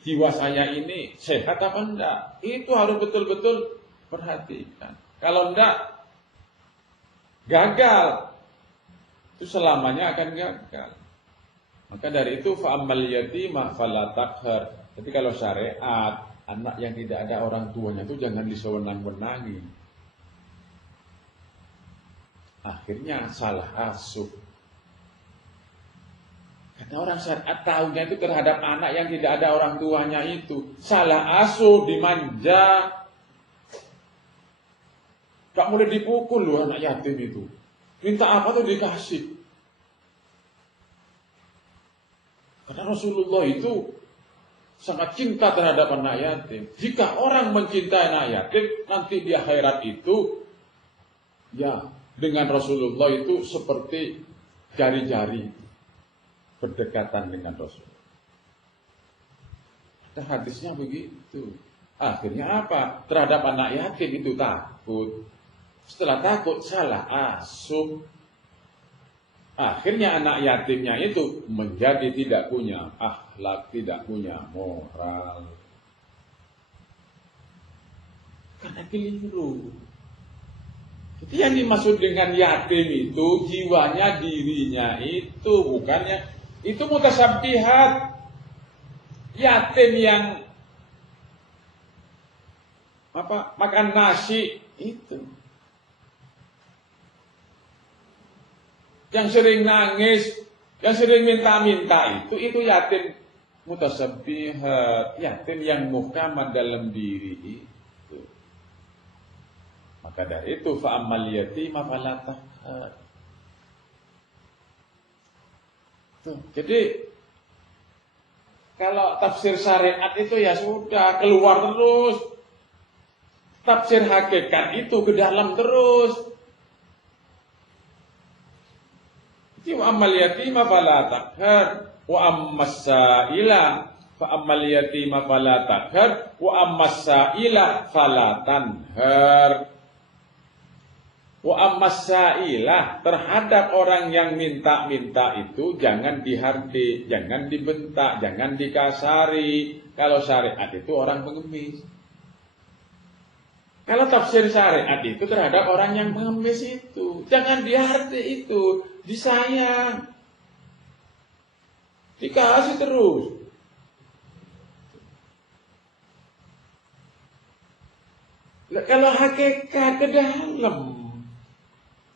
Jiwa saya ini sehat apa enggak? Itu harus betul-betul perhatikan. Kalau enggak, gagal. Itu selamanya akan gagal. Maka dari itu fa'ammal yatimah fala taqhar. Tapi kalau syariat, anak yang tidak ada orang tuanya itu jangan disewenang-wenangi. Akhirnya salah asuh. Karena orang syariat tahunya itu terhadap anak yang tidak ada orang tuanya itu. Salah asuh, dimanja. Gak boleh dipukul loh anak yatim itu. Minta apa tuh dikasih. Karena Rasulullah itu sangat cinta terhadap anak yatim. Jika orang mencintai anak yatim, nanti di akhirat itu, ya dengan Rasulullah itu seperti jari-jari berdekatan dengan Rasul. Dan hadisnya begitu. Akhirnya apa? Terhadap anak yatim itu takut. Setelah takut salah asuh. Akhirnya anak yatimnya itu menjadi tidak punya akhlak, tidak punya moral. Karena keliru. Jadi yang dimaksud dengan yatim itu jiwanya, dirinya itu bukannya. Itu mutasabbihat. Yatim yang makan nasi itu. Yang sering nangis, yang sering minta-minta itu yatim mutasabbihat, yatim yang muhkamat dalam diri itu. Maka dari itu fa'ammal yatima fala taqhar. Jadi kalau tafsir syariat itu ya sudah keluar terus. Tafsir hakikat itu ke dalam terus. Jadi wa ammal yatima fala taqhar wa ammas sa'ila fa ammal yatima fala taqhar wa ammas sa'ila fala tanhar. Wa ammas sa'ilah, terhadap orang yang minta-minta itu jangan dihardik, jangan dibentak, jangan dikasari. Kalau syariat itu orang pengemis. Kalau tafsir syariat itu terhadap orang yang pengemis itu, jangan dihardik itu, disayang. Dikasih terus. Kalau hakikat ke dalam,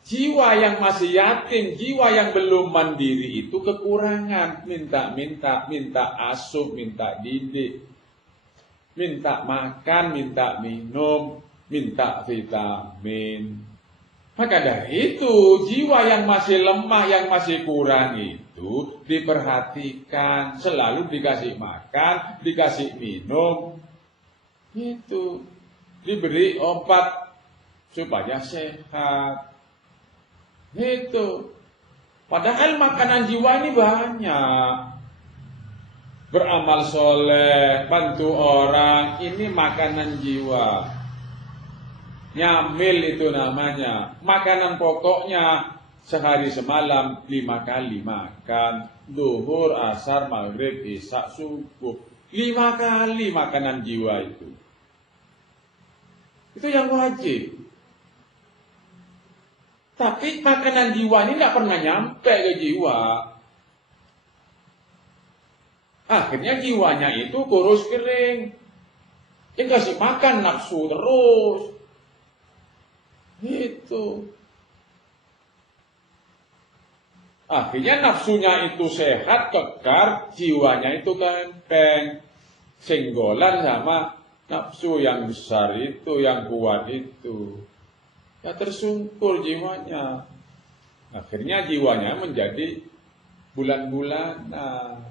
jiwa yang masih yatim, jiwa yang belum mandiri itu kekurangan. Minta-minta, minta asuh, minta didik, minta makan, minta minum, minta vitamin. Maka dari itu, jiwa yang masih lemah, yang masih kurang itu diperhatikan. Selalu dikasih makan, dikasih minum. Itu diberi obat supaya sehat. Itu. Padahal makanan jiwa ini banyak. Beramal soleh, bantu orang, ini makanan jiwa. Nyamil itu namanya. Makanan pokoknya sehari semalam 5 kali makan. Zuhur, asar, maghrib, isya, subuh. 5 kali makanan jiwa itu. Itu yang wajib. Tapi makanan jiwa ini tidak pernah nyampe ke jiwa. Akhirnya jiwanya itu kurus kering. Yang kasih makan nafsu terus. Itu. Akhirnya nafsunya itu sehat, kekar, jiwanya itu kempeng, senggolan sama nafsu yang besar itu, yang kuat itu. Ya tersungkur jiwanya. Akhirnya jiwanya menjadi bulan-bulanan.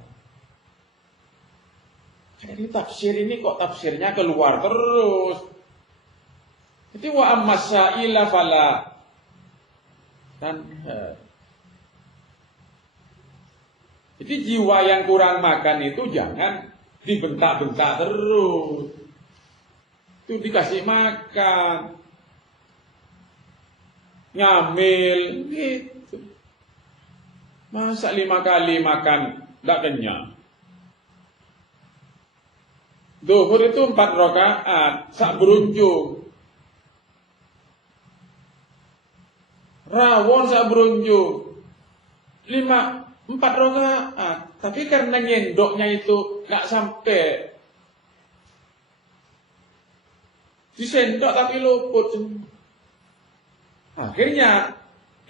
Jadi tafsir ini kok tafsirnya keluar terus. Jadi wa ammasaila fala tanhar. Jadi jiwa yang kurang makan itu jangan dibentak-bentak terus. Itu dikasih makan. Ngamil gitu. Masa 5 kali makan tidak kenyang. Zuhur itu 4 rakaat, sak berunjung. Rawon sak berunjung. 4 rakaat. Tapi karena nyendoknya itu nggak sampai. Disendok tapi luput. Akhirnya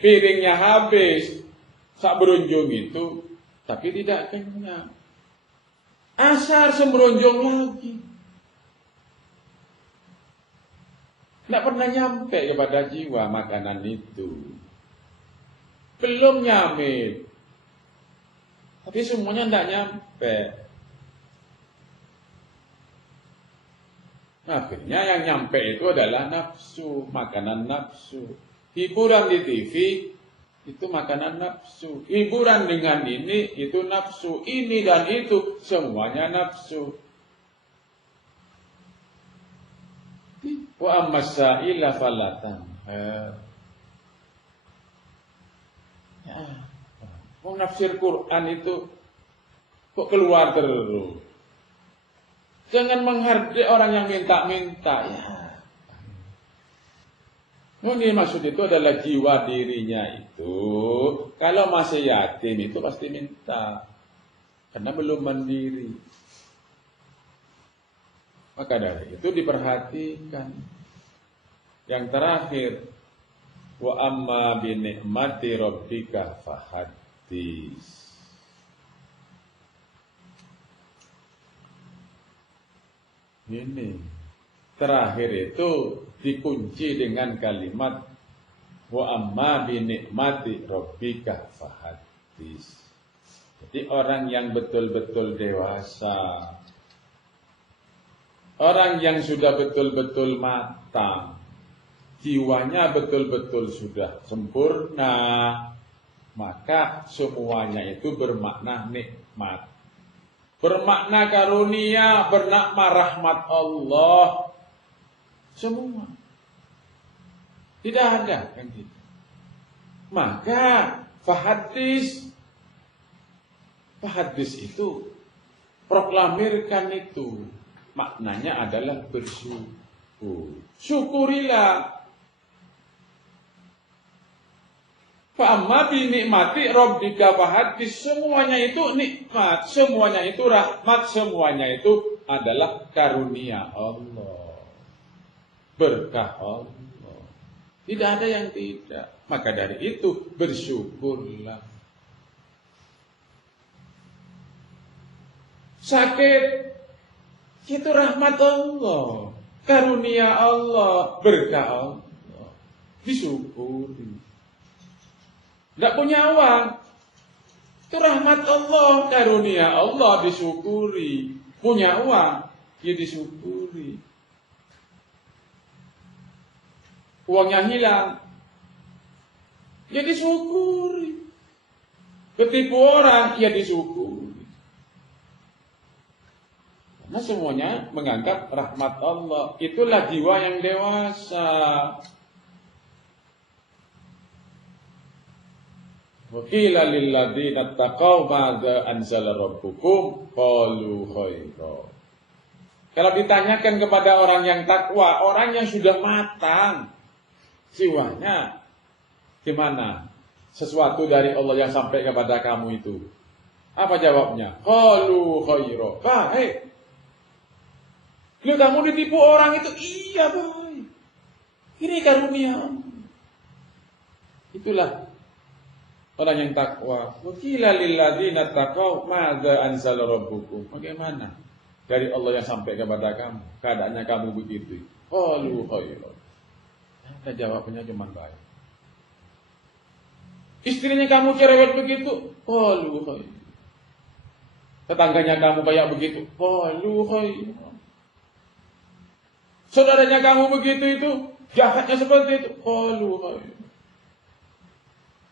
piringnya habis. Sak berunjung itu. Tapi tidak kenyang. Asar semeronjong lagi. Tidak pernah nyampe kepada jiwa makanan itu. Belum nyampe. Tapi semuanya tidak nyampe. Akhirnya yang nyampe itu adalah nafsu. Makanan nafsu. Hiburan di TV itu makanan nafsu. Hiburan dengan ini, itu nafsu. Ini dan itu, semuanya nafsu. Wa ammasaila falatan. Mau nafsir Quran itu kok keluar terus. Jangan menghargai orang yang minta-minta. Ya. Ini maksud itu adalah jiwa dirinya itu. Kalau masih yatim itu pasti minta. Karena belum mandiri. Maka dari itu diperhatikan. Yang terakhir. Wa amma bi ni'mati rabbika fahaddits. Ini. Terakhir itu dikunci dengan kalimat wa amma bi ni'mati rabbika fahaddits. Jadi orang yang betul-betul dewasa, orang yang sudah betul-betul matang, jiwanya betul-betul sudah sempurna, maka semuanya itu bermakna nikmat, bermakna karunia, bermakna rahmat Allah. Semua. Tidak ada yang gitu. Maka fahaddits itu proklamirkan itu. Maknanya adalah bersyukur. Syukurilah. Fa amma bi nikmati rabbika fahaddits. Semuanya itu nikmat, semuanya itu rahmat, semuanya itu adalah karunia Allah. Berkah Allah. Tidak ada yang tidak. Maka dari itu bersyukurlah. Sakit itu rahmat Allah, karunia Allah, berkah Allah. Disyukuri. Tidak punya uang, itu rahmat Allah, karunia Allah, disyukuri. Punya uang, ya disyukuri. Uangnya hilang, ya disyukuri. Ketipu orang, ya disyukuri. Karena semuanya menganggap rahmat Allah. Itulah jiwa yang dewasa. Wa qila lil ladzina taqaw madza anzala rabbukum qalu khaira. Kalau ditanyakan kepada orang yang takwa, orang yang sudah matang jiwanya, gimana sesuatu dari Allah yang sampai kepada kamu itu? Apa jawabnya? Qalu khaira. Baik. Kalau kamu ditipu orang itu, iya baik. Ini karunia. Itulah orang yang takwa. Wa qila lil ladzina taqaw madza anzala rabbukum. Bagaimana dari Allah yang sampai kepada kamu? Keadaannya kamu begitu. Qalu khairan. Ada jawabannya cuma baik. Istrinya kamu cerewet begitu. Qalu khairan. Tetangganya kamu kayak begitu. Qalu khairan. Saudaranya kamu begitu itu, jahatnya seperti itu. Qalu khairan.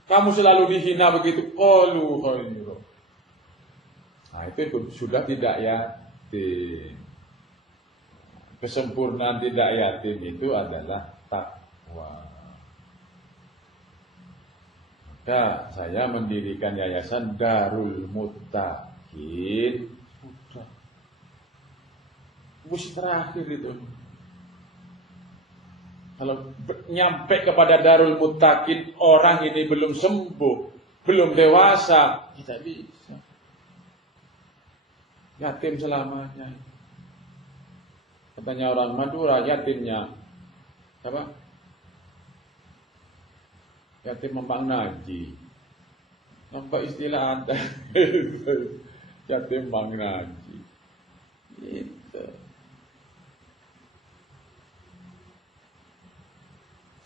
Kamu selalu dihina begitu. Qalu khairan. Nah, itu sudah tidak yatim. Kesempurnaan tidak yatim itu adalah takwa. Maka saya mendirikan yayasan Darul Muttaqin. Sudah. Bus terakhir itu. Kalau nyampe kepada Darul Muttaqin, orang ini belum sembuh, belum dewasa, tidak bisa. Yatim selamanya. Katanya orang Madura, yatimnya apa? Yatim Mbak Naji. Nampak istilah ada. Yatim Mbak Naji. Gitu.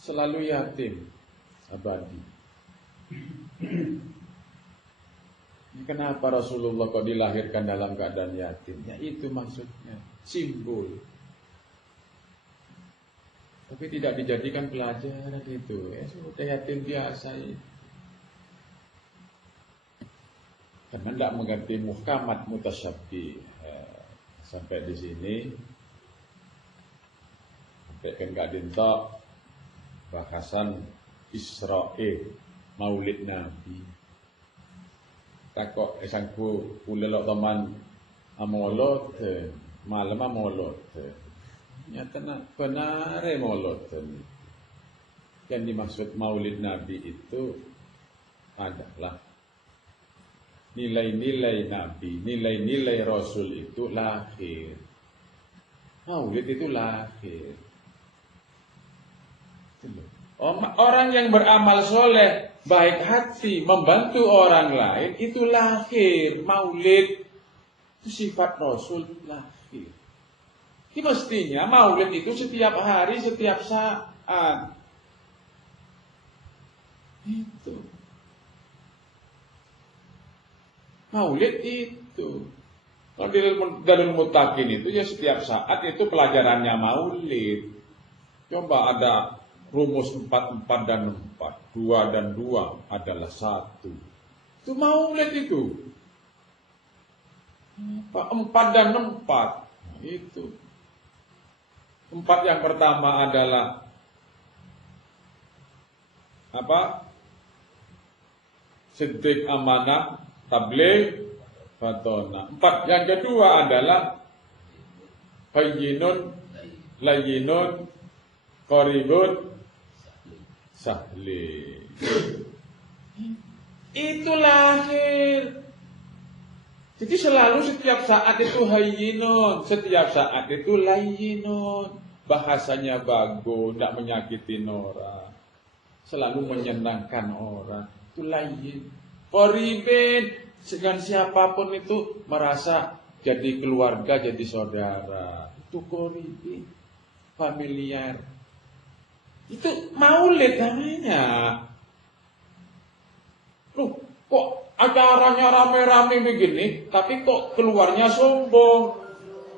Selalu yatim abadi. Kenapa Rasulullah kok dilahirkan dalam keadaan yatim? Ya itu maksudnya, simbol. Tapi tidak dijadikan pelajaran itu. Ya sudah yatim biasa itu. Karena tidak mengerti muhkamat mutasyabih. Sampai di sini. Sampai kan gak dintok. Bahasan Israel Maulid Nabi. Takok esangku ulelok teman amolot malam amolot. Nyata benar molot. Yang dimaksud Maulid Nabi itu adalah nilai-nilai Nabi, nilai-nilai Rasul itu lahir. Maulid itu lahir. Orang yang beramal soleh, baik hati, membantu orang lain, itu lahir. Maulid itu sifat Rasul lahir. Ini mestinya maulid itu setiap hari, setiap saat. Itu. Maulid itu. Kalau di Darul Muttaqin itu ya setiap saat itu pelajarannya maulid. Coba ada rumus 4, 4 dan 4. 2 dan 2 adalah 1. Itu maulid itu. 4 dan 4. Nah, itu. 4 yang pertama adalah apa? Siddiq, amanah, tabligh, fatona. 4 yang kedua adalah bayyinun, layyinun, qaribun, sahli. Itu lahir. Jadi selalu setiap saat itu hayyinun, setiap saat itu layyinun. Bahasanya bagus, tidak menyakiti orang. Selalu menyenangkan orang. Itu layyin. Qaribin, dengan siapapun itu merasa jadi keluarga, jadi saudara. Itu qaribin, familiar. Itu maulid namanya. Loh, kok acaranya rame-rame begini, tapi kok keluarnya sombong?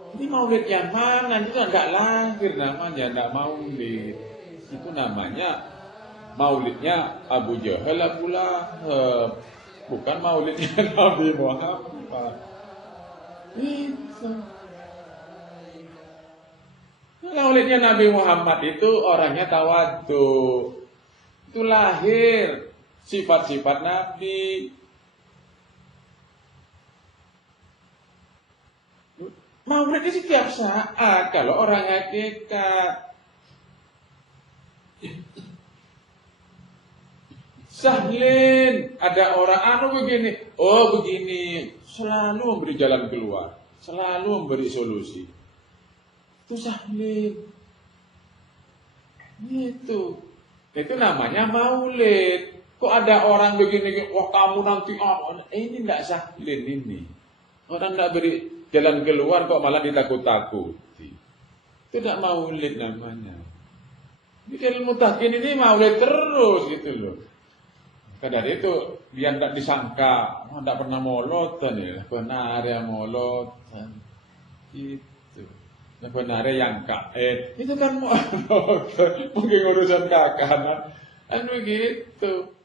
Ini maulid yang mana? Itu enggak lahir namanya, enggak maulid. Itu namanya maulidnya Abu Jahal, Abu Lahab. Bukan maulidnya Nabi Muhammad. Itu. Maulidnya Nabi Muhammad itu orangnya tawadhu. Itu lahir sifat-sifat Nabi. Maulidnya setiap saat kalau orang hakikat. Sahlin, ada orang begini, oh begini, selalu memberi jalan keluar, selalu memberi solusi. Itu sahlin. Itu namanya maulid. Kok ada orang begini, wah kamu nanti apa? Ini tidak saklin ini. Orang tidak beri jalan keluar kok malah ditakut-takuti. Itu tidak maulid namanya. Jadi ilmu takin ini maulid terus gitu loh. Karena itu dia tidak disangka, tidak pernah molotan ya, benar ya molotan. Itu. Yang benar yang kain. Itu kan molotan. Mungkin urusan kakanan. Kan begitu.